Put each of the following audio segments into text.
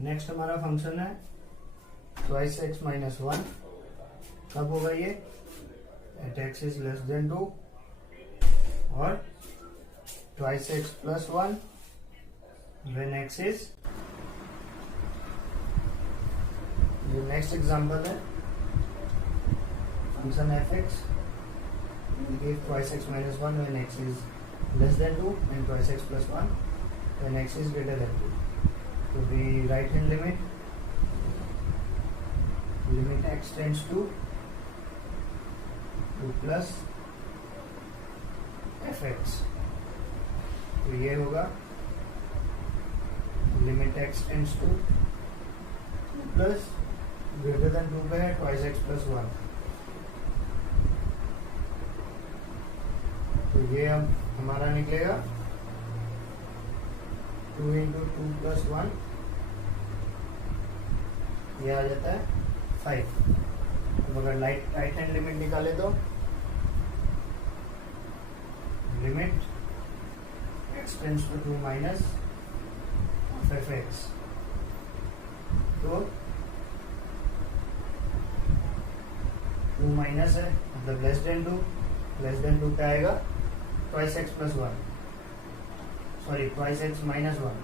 Next हमारा function है twice x minus one. कब होगा ये? At x is less than 2 और twice x plus one when x is. ये नेक्स्ट एग्जांपल है function f x give twice x minus one when x is less than 2 and twice x plus one when x is greater than 2। तो we right hand limit x tends to 2 plus fx। तो ये होगा limit x tends to 2 plus greater than 2 पे है twice x plus one. तो ये अब हमारा निकलेगा 2 इंटू 2 प्लस वन, ये आ जाता है 5। अब अगर राइट हैंड लिमिट निकाले तो limit x tends to 2 minus of f x. तो 2 माइनस है मतलब लेस देन 2, लेस देन 2 क्या आएगा? Twice x plus one, sorry twice x minus one.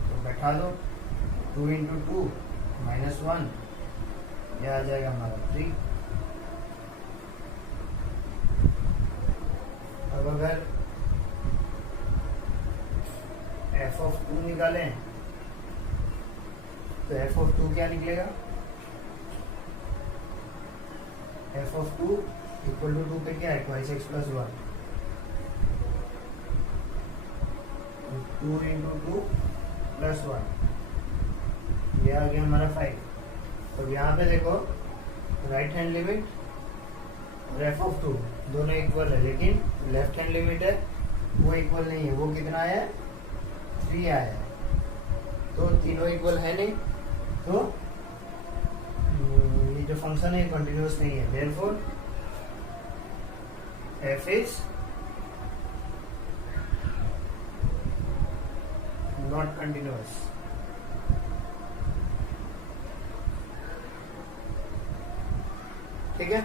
तो बैठा दो 2 इंटू 2 माइनस वन, यह आ जाएगा हमारा 3। अब अगर f ऑफ 2 निकालें तो f ऑफ 2 क्या निकलेगा? f ऑफ 2 इक्वल टू 2 पे क्या है? Twice x plus one. 2 into 2 plus one, ये आ गया हमारा 5। तो यहाँ पे देखो राइट हैंड लिमिट और एफ ऑफ 2 दोनों इक्वल है, लेकिन लेफ्ट हैंड लिमिट है वो इक्वल नहीं है। वो कितना आया है? 3 आया है। तो तीनों इक्वल है नहीं, तो ये जो फंक्शन है कंटिन्यूअस नहीं है। Therefore F is not continuous. ठीक है।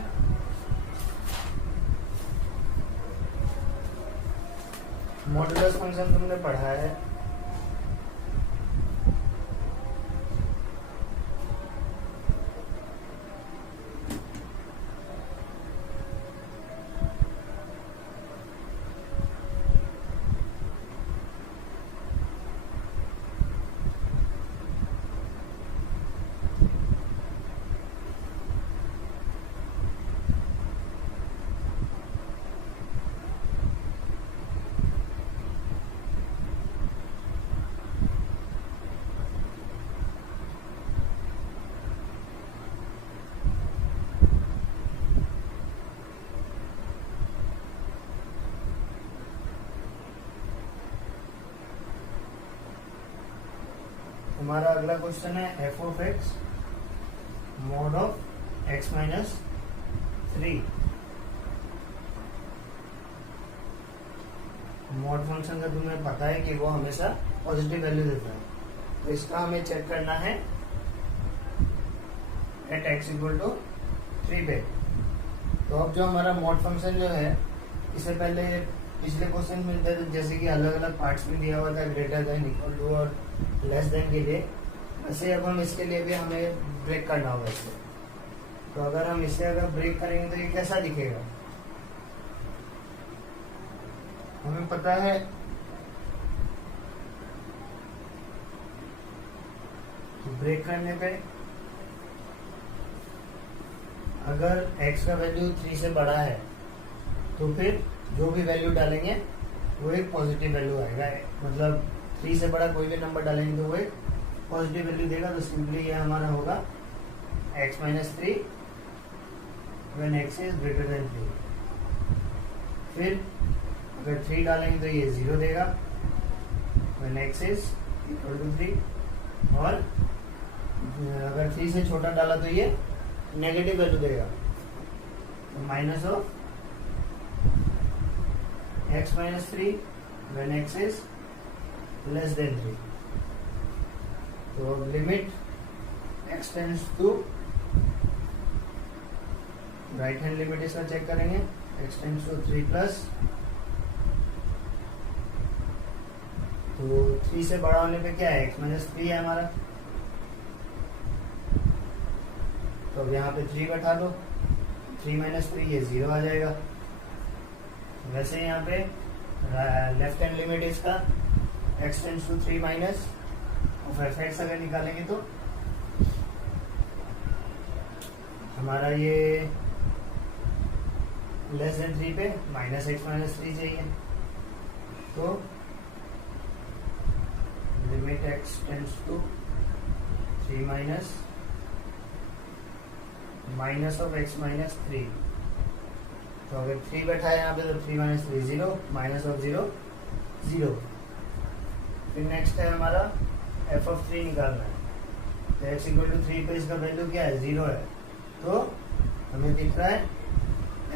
मॉडुलस फंक्शन तुमने पढ़ा है, हमारा अगला क्वेश्चन है F of x mod of x minus 3। Mod function का तुम्हें पता है कि वो हमेशा पॉजिटिव वैल्यू देता है, तो इसका हमें चेक करना है एट एक्स इक्वल टू 3 पे। तो अब जो हमारा मॉड फंक्शन जो है, इससे पहले पिछले क्वेश्चन में जैसे कि अलग अलग पार्ट्स में दिया हुआ था ग्रेटर देन, इक्वल टू और लेस देन के लिए, वैसे अब हम इसके लिए भी हमें ब्रेक करना होगा इससे। तो अगर हम इसे अगर ब्रेक करेंगे तो ये कैसा दिखेगा? हमें पता है ब्रेक करने पे अगर x का वैल्यू 3 से बड़ा है तो फिर जो भी वैल्यू डालेंगे वो एक पॉजिटिव वैल्यू आएगा। मतलब 3 से बड़ा कोई भी नंबर डालेंगे तो वो एक पॉजिटिव वैल्यू देगा। तो सिंपली ये हमारा होगा x minus 3 when x is greater than 3। फिर अगर 3 डालेंगे तो ये 0 देगा when x is equal to 3, और अगर 3 से छोटा डाला तो ये नेगेटिव वैल्यू देगा। तो minus of x minus 3 when x is less than 3। तो limit x tends to, right hand limit इसका चेक करेंगे, x टेंड्स टू 3 प्लस, तो 3 से बड़ा होने पे क्या है, x माइनस 3 है हमारा। तो अब यहाँ पे 3 बैठा लो, 3 माइनस 3 ये 0 आ जाएगा। वैसे यहाँ पे लेफ्ट हैंड लिमिट इसका x tends to 3 minus of f x अगर निकालेंगे तो हमारा ये लेस देन 3 पे माइनस x माइनस 3 चाहिए। तो limit x tends to 3 minus minus of x minus 3। तो अगर 3 बैठा है यहाँ पे तो 3 माइनस 3 0, माइनस ऑफ 0 0। फिर नेक्स्ट है हमारा f ऑफ 3 निकालना है। तो x इक्वल टू 3 पे इसका वैल्यू क्या है, 0 है। तो हमें दिख रहा है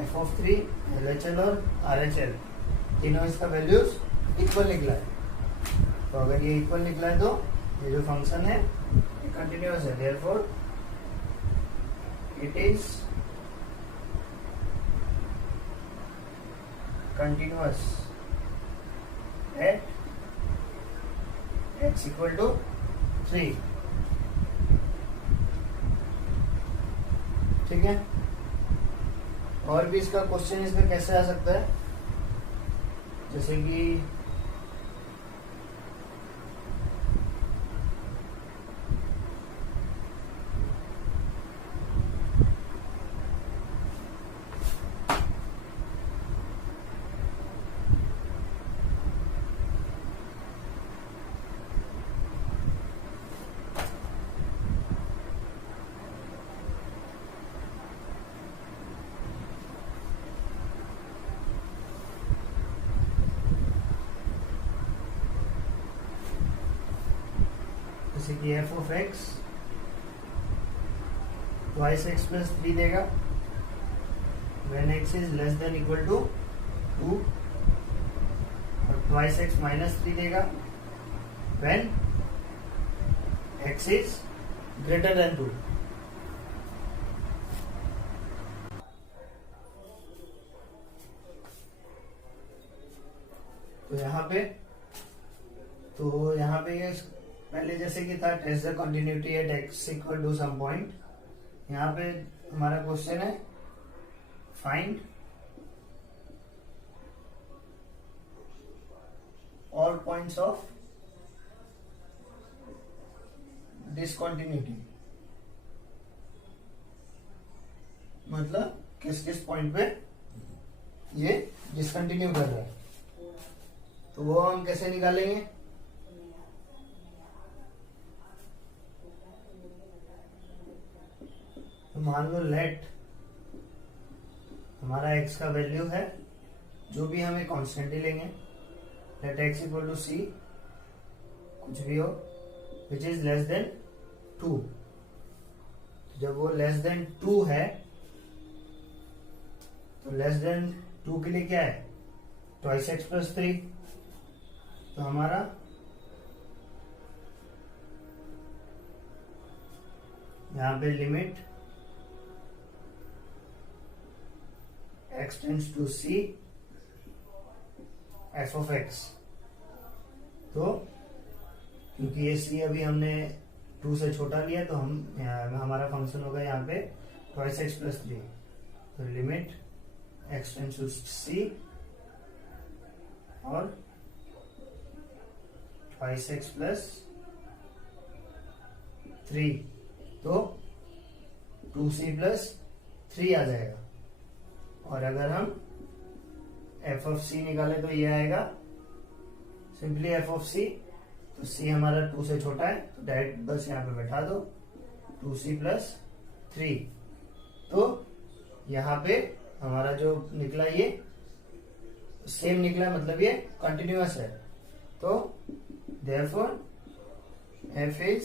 f ऑफ 3 LHL और RHL तीनों इसका वैल्यूज इक्वल निकला है। तो अगर ये इक्वल निकला है तो ये जो फंक्शन है ये कंटिन्यूअस है, therefore it is continuous at x equal to 3। ठीक है। और भी इसका क्वेश्चन इसमें कैसे आ सकता है, जैसे कि जैसे कि f of x twice x plus 3 देगा when x is less than equal to 2, और ट्वाइस x माइनस 3 देगा when x is greater than 2। तो यहाँ पे ये पहले जैसे कि था test the continuity at x equal to some point, यहाँ पे हमारा क्वेश्चन है find all points of discontinuity, मतलब किस किस पॉइंट पे ये डिसकंटिन्यू कर रहा है। तो वो हम कैसे निकालेंगे, तो मान लो लेट हमारा x का वैल्यू है, जो भी हमें कांस्टेंट ही लेंगे, let x equal to c कुछ भी हो विच इज लेस देन 2। जब वो लेस देन 2 है तो लेस देन 2 के लिए क्या है, ट्वाइस x प्लस 3। तो हमारा यहां पे limit x tends to c f of x। तो क्योंकि ये c अभी हमने 2 से छोटा लिया तो हमारा फंक्शन होगा यहाँ पे ट्वाइस x प्लस 3। तो limit x tends to c और ट्वाइस x प्लस 3, तो 2c प्लस 3 आ जाएगा। और अगर हम f ऑफ c निकाले तो ये आएगा सिंपली f ऑफ c। तो c हमारा 2 से छोटा है तो डायरेक्ट बस यहाँ पे बैठा दो 2c प्लस 3। तो यहाँ पे हमारा जो निकला ये सेम निकला, मतलब ये कंटिन्यूअस है। तो therefore f is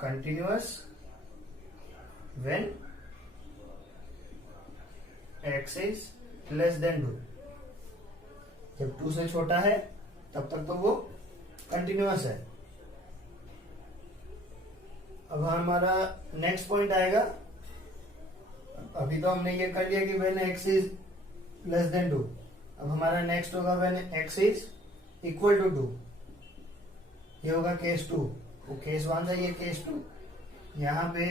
continuous when x is less than 2। जब 2 से छोटा है तब तक तो वो कंटिन्यूअस है। अब हमारा नेक्स्ट पॉइंट आएगा, अभी तो हमने ये कर लिया कि when x is less than 2। अब हमारा नेक्स्ट होगा when x is equal to 2। ये होगा केस 2, वो केस 1 था, ये केस 2। यहाँ पे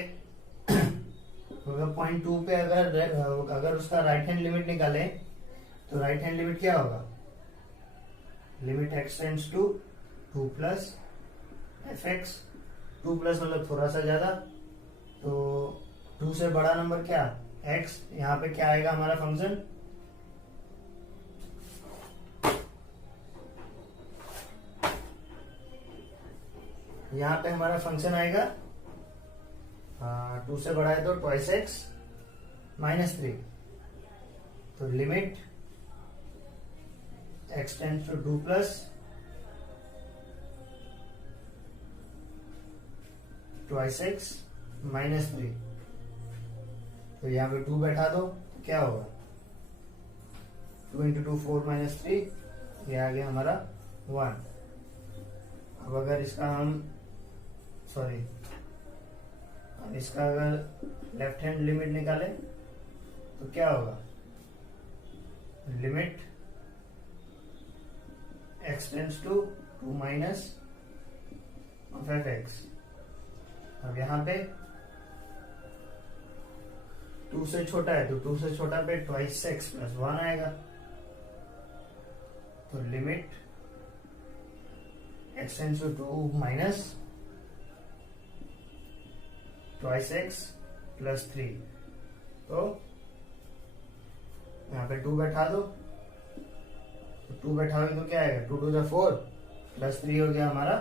पॉइंट 2 पे अगर उसका राइट हैंड लिमिट निकाले तो राइट हैंड लिमिट क्या होगा, limit x tends to 2 plus fx। 2 plus मतलब थोड़ा सा ज्यादा, तो 2 से बड़ा नंबर क्या x, यहाँ पे क्या आएगा हमारा फंक्शन, यहाँ पे हमारा फंक्शन आएगा 2 से बड़ा है तो ट्वाइस x माइनस 3। तो limit x tends to 2 plus twice x minus 3। तो यहाँ पे 2 बैठा दो तो क्या होगा, 2 इंटू 2 4 माइनस 3, ये आ गया हमारा 1। अब अगर इसका इसका अगर लेफ्ट हैंड लिमिट निकाले तो क्या होगा, limit x tends to 2 minus of fx। अब यहाँ पे 2 से छोटा है तो 2 से छोटा पे ट्वाइस x प्लस 1 आएगा। तो limit x tends to 2 minus twice x plus 3। तो यहाँ पे 2 बैठा दो, तो 2 बैठाओगे तो क्या आएगा, 2 टू द 4 प्लस 3 हो गया हमारा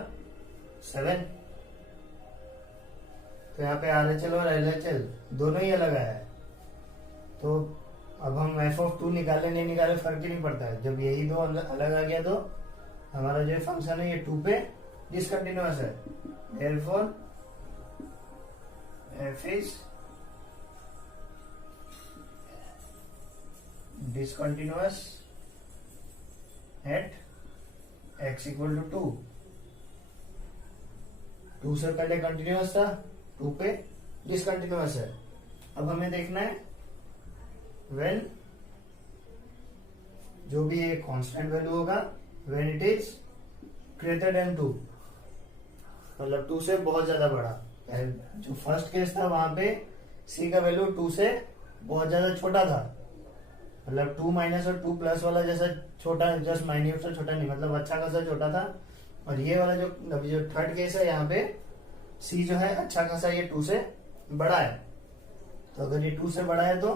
7। तो यहाँ पे RHL और LHL दोनों ही अलग आया है। तो अब हम f(2) निकाले नहीं निकाले फर्क ही नहीं पड़ता है, जब यही दो अलग आ गया तो हमारा जो फंक्शन है ये 2 पे डिसकंटिन्यूअस है। therefore f is discontinuous at x equal to 2। 2 से पहले कंटिन्यूअस था, 2 पे डिसकंटिन्यूअस है। अब हमें देखना है व्हेन जो भी एक कांस्टेंट वैल्यू होगा when it is greater than 2, मतलब 2 से बहुत ज्यादा बड़ा। जो फर्स्ट केस था वहां पे c का वैल्यू 2 से बहुत ज्यादा छोटा था, मतलब 2 माइनस और 2 प्लस वाला जैसा छोटा, जस्ट माइन्यूट से छोटा नहीं, मतलब अच्छा खासा छोटा था। और ये वाला जो अभी जो थर्ड केस है यहाँ पे c जो है अच्छा खासा ये 2 से बड़ा है। तो अगर ये 2 से बड़ा है तो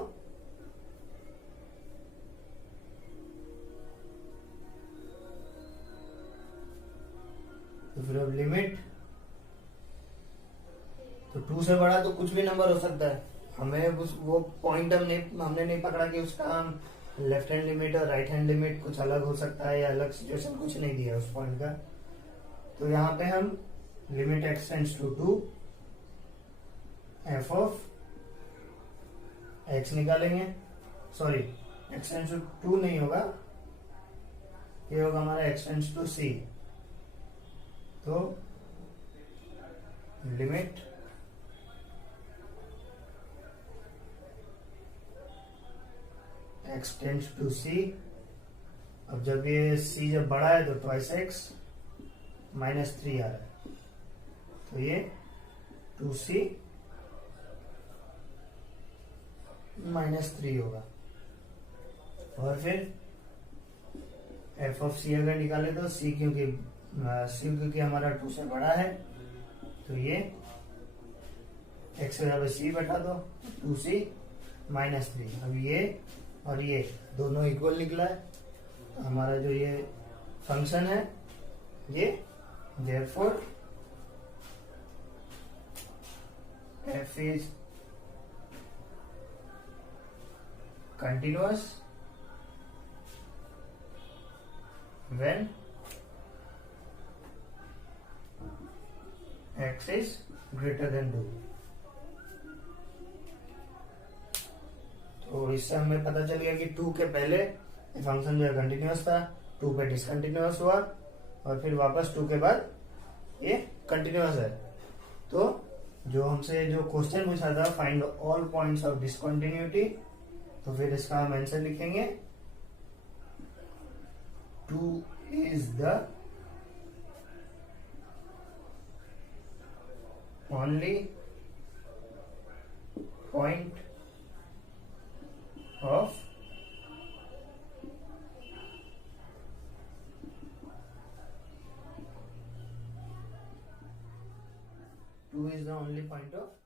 फिर अब लिमिट, तो 2 से बड़ा तो कुछ भी नंबर हो सकता है, हमें वो पॉइंट हमने नहीं पकड़ा कि उसका लेफ्ट हैंड लिमिट और राइट हैंड लिमिट कुछ अलग हो सकता है या अलग सिचुएशन कुछ नहीं दिया उस पॉइंट का। तो यहाँ पे हम limit x tends to 2 f of x निकालेंगे, सॉरी x टेंड्स टू 2 नहीं होगा, ये होगा हमारा x टेंड्स टू c। तो limit x tends to c। अब जब ये c जब बड़ा है तो ट्वाइस x माइनस 3 आ रहा है, तो ये 2c माइनस 3 होगा। और फिर f ऑफ c अगर निकाले तो c क्योंकि हमारा 2 से बड़ा है तो ये x के बराबर c बैठा दो 2c माइनस 3। अब ये और ये दोनों इक्वल निकला है, तो हमारा जो ये फंक्शन है ये therefore f is continuous when x is greater than 2। तो इससे हमें पता चल गया कि 2 के पहले फंक्शन जो है कंटिन्यूअस था, 2 पे डिसकंटिन्यूअस हुआ और फिर वापस 2 के बाद ये कंटिन्यूअस है। तो जो हमसे जो क्वेश्चन पूछा था find all points of discontinuity, तो फिर इसका हम आंसर लिखेंगे 2 is the only point of two is the only point of